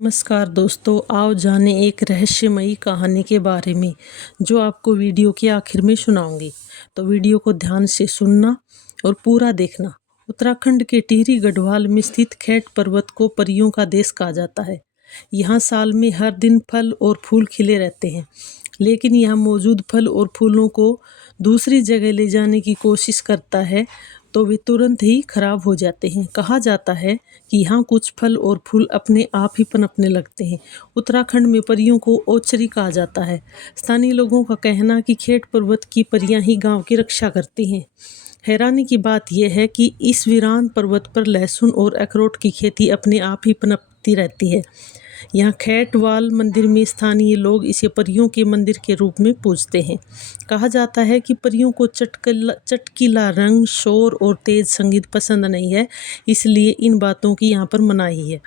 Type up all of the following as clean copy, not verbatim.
नमस्कार दोस्तों, आओ जाने एक रहस्यमयी कहानी के बारे में जो आपको वीडियो के आखिर में सुनाऊंगी। तो वीडियो को ध्यान से सुनना और पूरा देखना। उत्तराखंड के टिहरी गढ़वाल में स्थित खेट पर्वत को परियों का देश कहा जाता है। यहाँ साल में हर दिन फल और फूल खिले रहते हैं, लेकिन यहाँ मौजूद फल और फूलों को दूसरी जगह ले जाने की कोशिश करता है तो वे तुरंत ही खराब हो जाते हैं। कहा जाता है कि यहाँ कुछ फल और फूल अपने आप ही पनपने लगते हैं। उत्तराखंड में परियों को ओचरी कहा जाता है। स्थानीय लोगों का कहना कि खेट पर्वत की परियां ही गांव की रक्षा करती हैं। हैरानी की बात यह है कि इस वीरान पर्वत पर लहसुन और अखरोट की खेती अपने आप ही पनपती रहती है। यहाँ खेटवाल मंदिर में स्थानीय लोग इसे परियों के मंदिर के रूप में पूजते हैं। कहा जाता है कि परियों को चटकीला रंग, शोर और तेज संगीत पसंद नहीं है, इसलिए इन बातों की यहाँ पर मनाही है।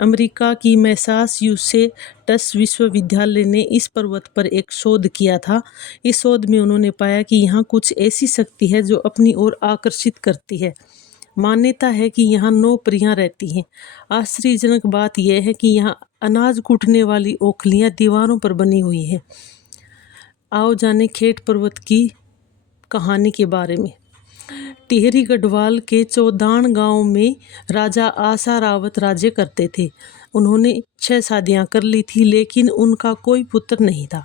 अमेरिका की मैसाचुसेट्स विश्वविद्यालय ने इस पर्वत पर एक शोध किया था। इस शोध में उन्होंने पाया कि यहाँ कुछ ऐसी शक्ति है जो अपनी ओर आकर्षित करती है। मान्यता है कि यहाँ 9 परियां रहती हैं। आश्चर्यजनक बात यह है कि यहाँ अनाज कूटने वाली ओखलियाँ दीवारों पर बनी हुई हैं। आओ जाने खेट पर्वत की कहानी के बारे में। टिहरी गढ़वाल के चौदान गांव में राजा आशा रावत राज्य करते थे। उन्होंने 6 शादियां कर ली थी, लेकिन उनका कोई पुत्र नहीं था।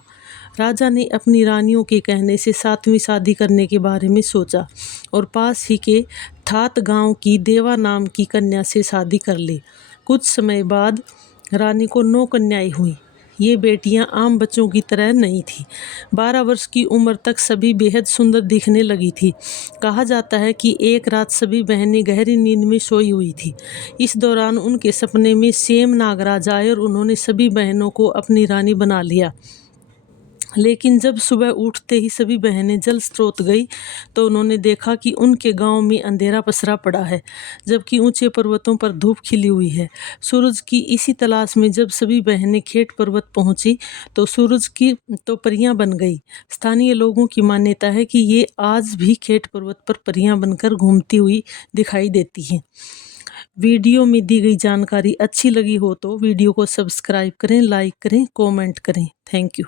राजा ने अपनी रानियों के कहने से 7वीं शादी करने के बारे में सोचा और पास ही के थात गांव की देवा नाम की कन्या से शादी कर ली। कुछ समय बाद रानी को 9 कन्याएं हुई। ये बेटियां आम बच्चों की तरह नहीं थीं। 12 वर्ष की उम्र तक सभी बेहद सुंदर दिखने लगी थी। कहा जाता है कि एक रात सभी बहनें गहरी नींद में सोई हुई थी। इस दौरान उनके सपने में सेम नागराज आए और उन्होंने सभी बहनों को अपनी रानी बना लिया। लेकिन जब सुबह उठते ही सभी बहनें जल स्रोत गई तो उन्होंने देखा कि उनके गांव में अंधेरा पसरा पड़ा है, जबकि ऊंचे पर्वतों पर धूप खिली हुई है। सूरज की इसी तलाश में जब सभी बहनें खेट पर्वत पहुंची तो सूरज की तो परियां बन गई। स्थानीय लोगों की मान्यता है कि ये आज भी खेट पर्वत पर परियां बनकर घूमती हुई दिखाई देती हैं। वीडियो में दी गई जानकारी अच्छी लगी हो तो वीडियो को सब्सक्राइब करें, लाइक करें, कमेंट करें। Thank you.